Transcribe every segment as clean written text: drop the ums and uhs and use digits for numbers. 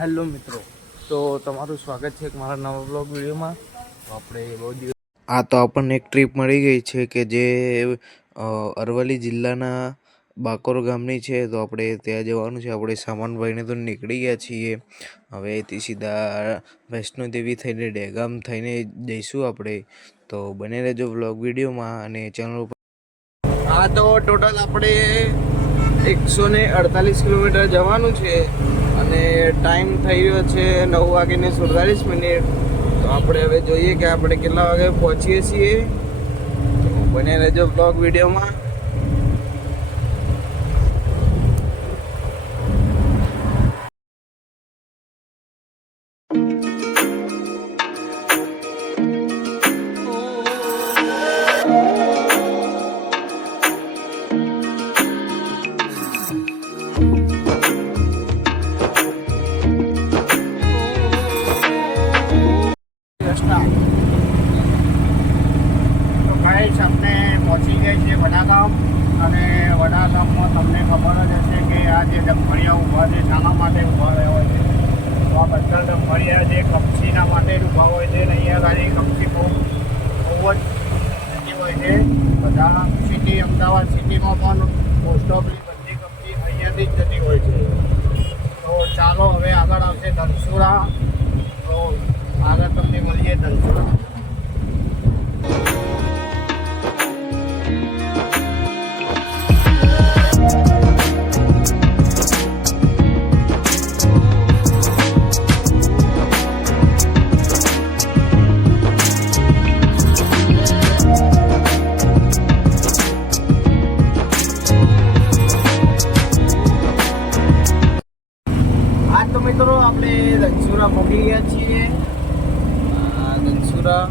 Hello મિત્રો, તો તમારું સ્વાગત છે મારા નવા બ્લોગ વિડીયોમાં. તો આપણે બહુ દિવસ તો આપણને એક ટ્રીપ મળી ગઈ છે કે જે અરવલ્લી જિલ્લાના બાકોર ગામની છે. તો આપણે ત્યાં જવાનું છે. આપણે સામાન ભરીને તો નીકળી ગયા છીએ. હવે અહીંથી સીધા વૈષ્ણોદેવી થઈને દહેગામ થઈને જઈશું આપણે. તો બને રહેજો બ્લોગ વિડીયોમાં અને ચેનલ ઉપર. તો ટોટલ આપણે 148 કિલોમીટર જવાનું છે અને ટાઈમ થઈ રહ્યો છે 9:47. તો આપણે હવે જોઈએ કે આપણે કેટલા વાગે પહોંચીએ છીએ. તો બને રહેજો બ્લોગ વિડીયોમાં. આપણે પહોંચી ગયા છીએ વડાગામ. અને વડાગામમાં તમને ખબર જ હશે કે આ જે ડંફળિયા ઊભા છે શાના માટે ઊભા રહ્યા હોય છે. તો આ બધા ડંફળિયા જે કપચીના માટે ઊભા હોય છે. અને અહીંયા ગાડી કપચી બહુ જ જતી હોય છે. બધા સિટી અમદાવાદ સિટીમાં પણ મોસ્ટ ઓફલી બધી કપચી અહીંયાથી જ જતી હોય છે. તો ચાલો હવે આગળ આવશે ધનસુરા. તો આગળ તમને મળીએ ધનસુરા. તો મિત્રો આપણે ધનસુરા પહોંચી ગયા છીએ. ધનસુરા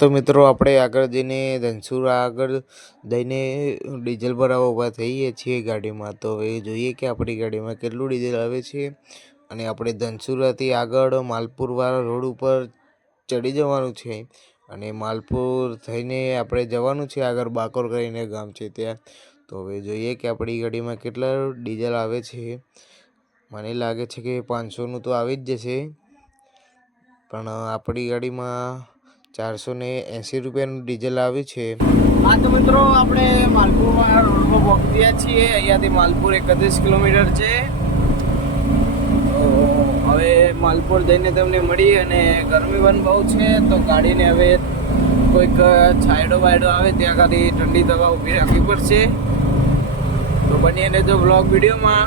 તો મિત્રો આપણે આગળ જઈને ધનસુરા આગળ જઈને ડીઝલ ભરાવવા ઊભા થઈએ છીએ ગાડીમાં. તો એ જોઈએ કે આપણી ગાડીમાં કેટલું ડીઝલ આવે છે. અને આપણે ધનસુરાથી આગળ માલપુરવાળા રોડ ઉપર ચડી જવાનું છે. અને માલપુર થઈને આપણે જવાનું છે આગળ બાકોર કરીને ગામ છે ત્યાં. તો હવે જોઈએ કે આપણી ગાડીમાં કેટલા ડીઝલ આવે છે. મને લાગે છે કે 500નું તો આવી જ જશે. પણ આપણી ગાડીમાં 480 રૂપિયાનું ડીઝલ આવ્યું છે. તો મિત્રો આપણે માલપુરમાં રોડમાં પહોંચી ગયા છીએ. અહીંયાથી માલપુર 31 કિલોમીટર છે. તો હવે માલપુર જઈને તમને મળી. અને ગરમી પણ બહુ છે તો ગાડીને હવે કોઈક છાંયડો વાયડો આવે ત્યાં ખાલી ઠંડી દવા ઊભી રાખવી પડશે. તો બનીને જો બ્લોગ વિડીયોમાં.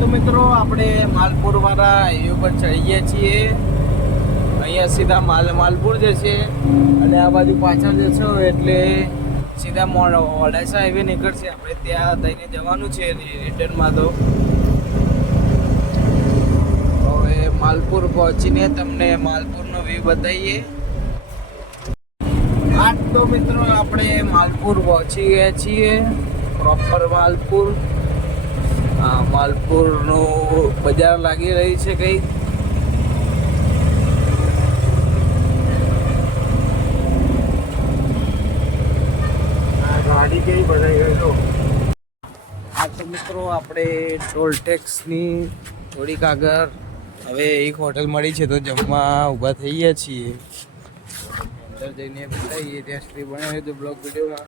તો મિત્રો આપણે માલપુર વાળા હાઈવે પર ચડી ગયા છીએ. અહીંયા સીધા માલપુર જશે અને આ બાજુ પાછળ જશો એટલે સીધા વડાસા હાઈવે નીકળશે. આપણે ત્યાં થઈને જવાનું છે રિટર્નમાં. તો હવે માલપુર પહોંચીને તમને માલપુરનો વ્યૂ બતાવીએ. તો મિત્રો આપણે માલપુર પહોંચી ગયા છીએ. પ્રોપર માલપુર. માલપુરનું બજાર લાગી રહી છે કંઈક. ગાડી કેવી બનાવી ગયો. તો મિત્રો આપણે ટોલ ટેક્સની થોડીક આગળ હવે એક હોટલ મળી છે તો જમવા ઊભા થઈ ગયા છીએ. અંદર જઈને બતાવીએ ત્યાં સ્ટ્રી બનાવીએ તો બ્લોગ વિડીયોમાં.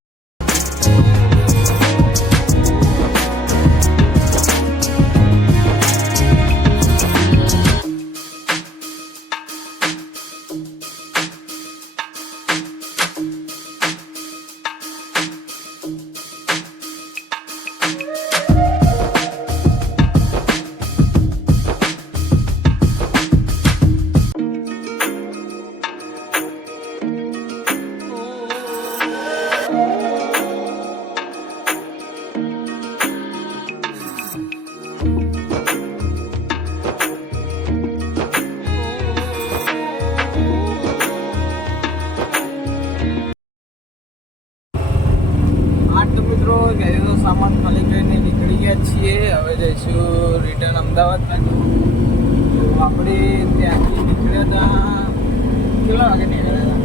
તો મિત્રો ઘરેનો સામાન ખાલી કરીને નીકળી ગયા છીએ. હવે જઈશું રિટર્ન અમદાવાદ બાજુ. તો આપણે ત્યાંથી નીકળ્યા હતા કેટલા વાગે નીકળ્યા હતા?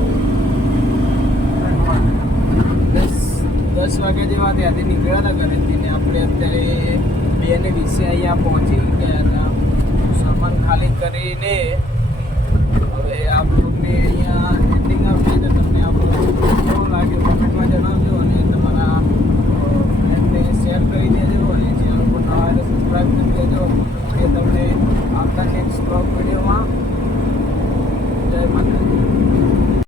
10 વાગ્યા જેવા ત્યાંથી નીકળ્યા હતા ઘરેથી ને આપણે અત્યારે 2:20 અહીંયા પહોંચી ગયા હતા. સામાન ખાલી કરીને હવે આ બ્લોગને અહીંયા